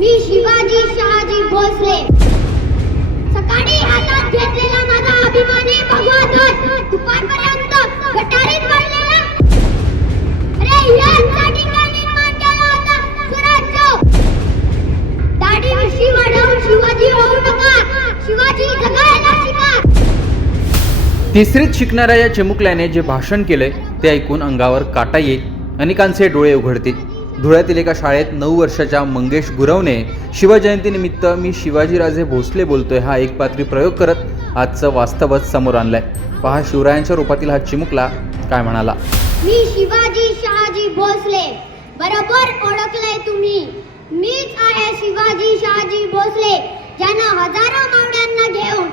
मी शिवाजी शहाजी भोसले. सकाळी हातात घेतलेला माझा अभिमानी भगवा ध्वज दुपारपर्यंत गटारीत पडलेला. अरे यांचा ठिकाण निर्माण केला होता? स्वराज्य दाढी मिशी वाढवून शिवाजी होऊ नका. शिवाजी जगायला शिका. तिसरीत शिकणाऱ्या या चिमुकल्याने जे भाषण केले ते ऐकून अंगावर काटा येईल. अनेकांचे डोळे उघडतील. धुळ्यातील एका शाळेत नऊ वर्षाच्या मंगेश गुरवने शिवजयंतीनिमित्त मी शिवाजीराजे भोसले बोलतोय हा एक पात्री प्रयोग करत आजचं वास्तवच समोर आणलंय. पहा शिवरायांच्या रूपातील हा चिमुकला काय म्हणाला. मी शिवाजी शहाजी भोसले. बरोबर ओळखलंय तुम्ही. मीच आहे शिवाजी शहाजी भोसले ज्यांना हजारो मावळ्यांना घेऊन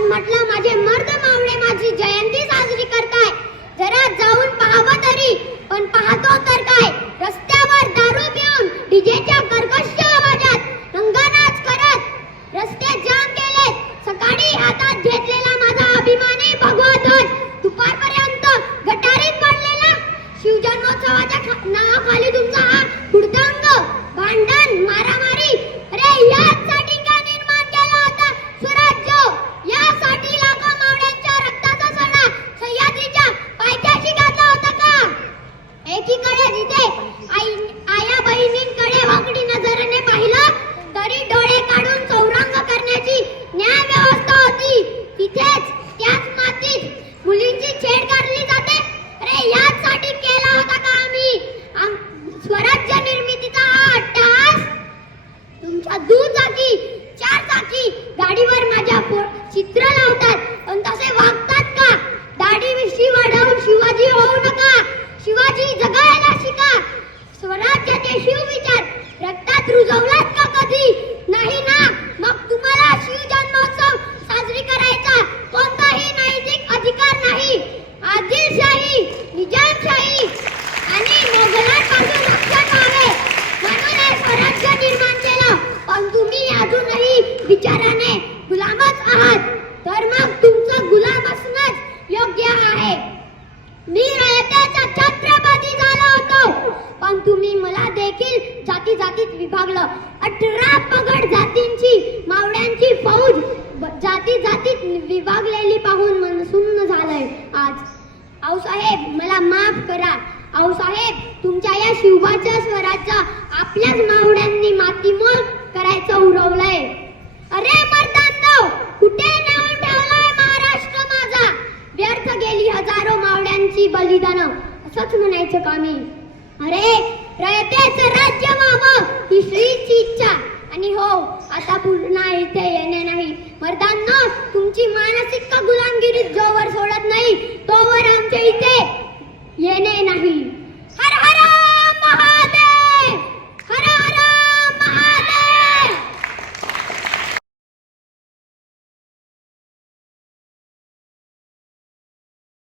नव्हती म्हटलं माझे मर्द मावळे माझी जयंती साजरी करताय. जरा जाऊन पाहावं तरी पण पाहतो तर काय? रस्त्यावर दारू पिऊन डीजेच्या कर्कश आवाजात रंगनाच करत रस्ते जाम केलेत. सकाळी हातात घेतलेला माझा अभिमानी भगवा ध्वज दुपारपर्यंत गटारीत पडलेला शिवजन्मोत्सवाच्या नावाखाली तुमचा हा हुडदंग भांडण मारा अरे यासाठी का निर्माण केला होता स्वराज्य यासाठी लाखो मावळ्यांच्या रक्ताचा सडा सह्याद्रीच्या पायथ्याशी घातला होता का एकीकडे जिथे आई आया बहिणींकडे वाकडी नजरेने पाहिलं तरी डोळे काढून चौरंग करण्याची न्याय व्यवस्था होती तिथेच त्याच मातीत मुलींची छेड काढली जाते अरे याचसाठी केला होता का आम्ही आम- स्वराज्य निर्मितीचा हा अट्टहास तुमच्या दुचाकी चार चाकी गाडीवर माझ्या पो- चित्र लावतात पण तसे वागतात का दाढी मिशी वाढवून शिवाजी होऊ नका शिवाजी जगायला शिका विचार रक्तात रुजवलात का कधी? नाही ना मग तुम्हाला शिव जन्मोत्सव साजरी करायचा कोणताही नैतिक अधिकार नाही आदिलशाही निजामशाही आणि मोगलांपासून रक्षण व्हावे म्हणून हे स्वराज्य निर्माण केलं पण तुम्ही अजूनही विचाराने गुलामच आहात तर मग तुमचं गुलाम असणंच योग्य आहे मी रयतेचा छत्रपती झालो होतो पण तुम्ही मला देखील जाती जातीत विभागलं. अठरा पगड जातींची मावड्यांची फौज जाती जातीत विभागलेली पाहून मन सुन्न झालंय आज. आऊसाहेब मला माफ करा. आऊसाहेब तुमच्या या शिवबाच्या स्वराच्या आपल्याच मावड्यांनी मातीमोल करायचं उरवलंय. अरे मर्दांनो कुठे नेऊन ठेवलाय महाराष्ट्र माझा? व्यर्थ गेली हजारो मावड्यांची बलिदान. असंच म्हणायचं का मी? अरे रयतेचं राज्य मामा ही श्रीची इच्छा आणि हो आता पुन्हा इथे येणे नाही. मर्दांना तुमची मानसिक का गुलामगिरी जोवर सोडत नाही? तोवर आमच्या